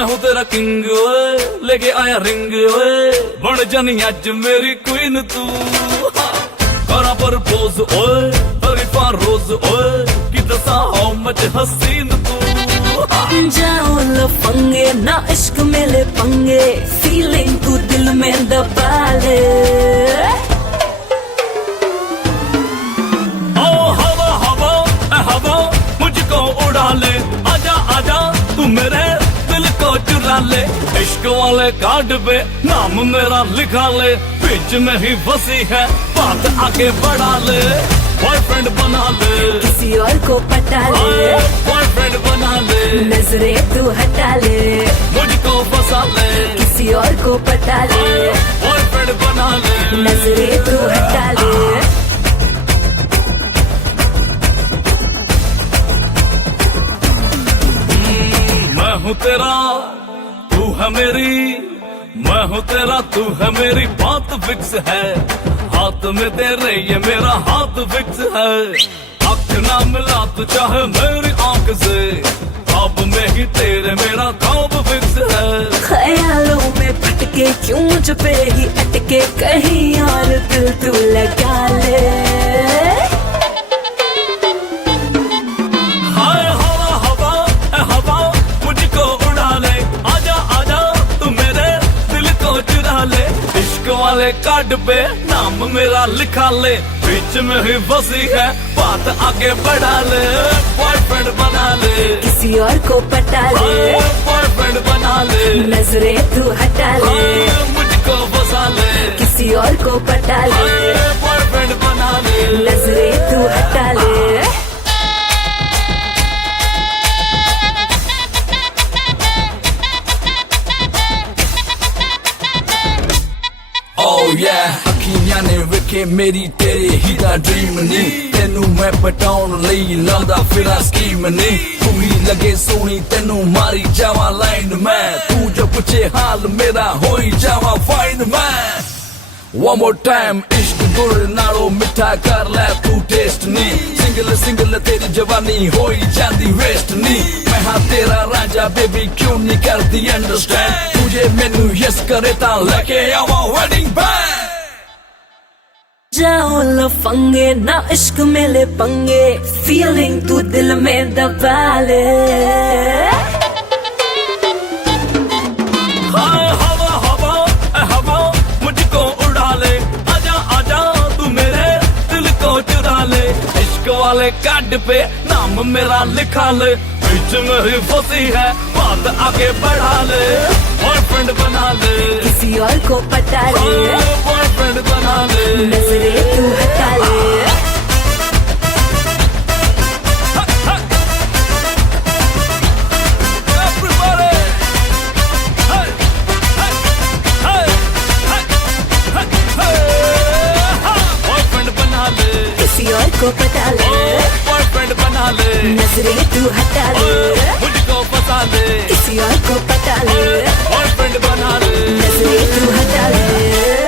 मैं हूँ तेरा किंग ओए, लेके आया रिंग ओए, बन जानी अज मेरी क्वीन तू। करा पर पोज ओए, तरीफा रोज ओए, कि दसा हाउ मच हसीन तू। जाओ लफंगे ना इश्क में ले पंगे, फीलिंग तू दिल में दबा ले। ओ हवा हवा ए हवा मुझको उड़ा ले, आजा आजा तू मेरे दिल को चुरा ले। इश्क वाले कार्ड पे नाम मेरा लिखा ले, बीच में ही फंसी है बात आगे बढ़ा ले। बॉयफ्रेंड बना ले, किसी और को पटा ले, बॉयफ्रेंड बना ले, नजरें तू हटा ले, मुझको फंसा ले, किसी और को पटा ले, बॉयफ्रेंड बना ले, नजरें तू हटा ले। मैं हूँ तेरा तू है मेरी, मैं हूँ तेरा तू है मेरी, बात फिक्स है हाथ में तेरे, ये मेरा हाथ फिक्स है। आँख ना मिला तू चाहे मेरी आँख से, ख्वाब में ही तेरे मेरा ख्वाब फिक्स है। ख्यालों में भटके क्यों मुझ पे ही अटके, कहीं और दिल तू लगा ले। हाय हवा हवा ए हवा मुझको उड़ा ले, आजा आजा तू मेरे दिल को चुरा ले। इश्क वाले कार्ड पे नाम मेरा लिखा ले, बीच में ही फंसी है बात आगे बढ़ा ले। बॉयफ्रेंड बना ले, किसी और को पटा ले, बॉयफ्रेंड बना ले, नजरें तू हटा ले, मुझको फंसा ले, किसी और को पटा ले, बॉयफ्रेंड बना ले। नजरें तू हटा ले। Oh yeah, अखियां ने वेखे मेरी तेरे ही दा ड्रीम नी, तेनू मैं पटाउन लई लांदा फिरा स्कीम नी। तू ही लगे सोनी तेनू मारी जावा लाइन मैं, तू जो पूछे हाल मेरा होई जावा फाइन मैं। One more time, इश्क गुड़ नालो मिठा कर ले तू टेस्ट नी, सिंगल सिंगल तेरी जवानी होई जांदी वेस्ट नी। मैं हाँ तेरा राजा बेबी क्यों नहीं करती अंडरस्टैंड, तुझे मैनू यस करे ता लेके आवा वेडिंग बैंड। जाओ लफंगे ना इश्क में ले पंगे, फीलिंग तू दिल में दबा ले। हाय हवा हवा ए हवा मुझको उड़ा ले, आजा आजा तू मेरे दिल को चुरा ले। इश्क वाले कार्ड पे नाम मेरा लिखा ले, बीच में ही फंसी है बात आगे बढ़ा ले। बॉयफ्रेंड बना ले, किसी और को पटा ले, बॉयफ्रेंड बना ले, नजरें तू हटा ले। Everybody! Hey! Hey! Hey! Hey! Hey! Hey! Boyfriend बना ले, किसी और को पटा ले, बॉयफ्रेंड बना ले, नजरें तू हटा ले, मुझको फंसा ले, किसी और को पटा ले, बॉयफ्रेंड बना ले। नजरें तू हटा ले।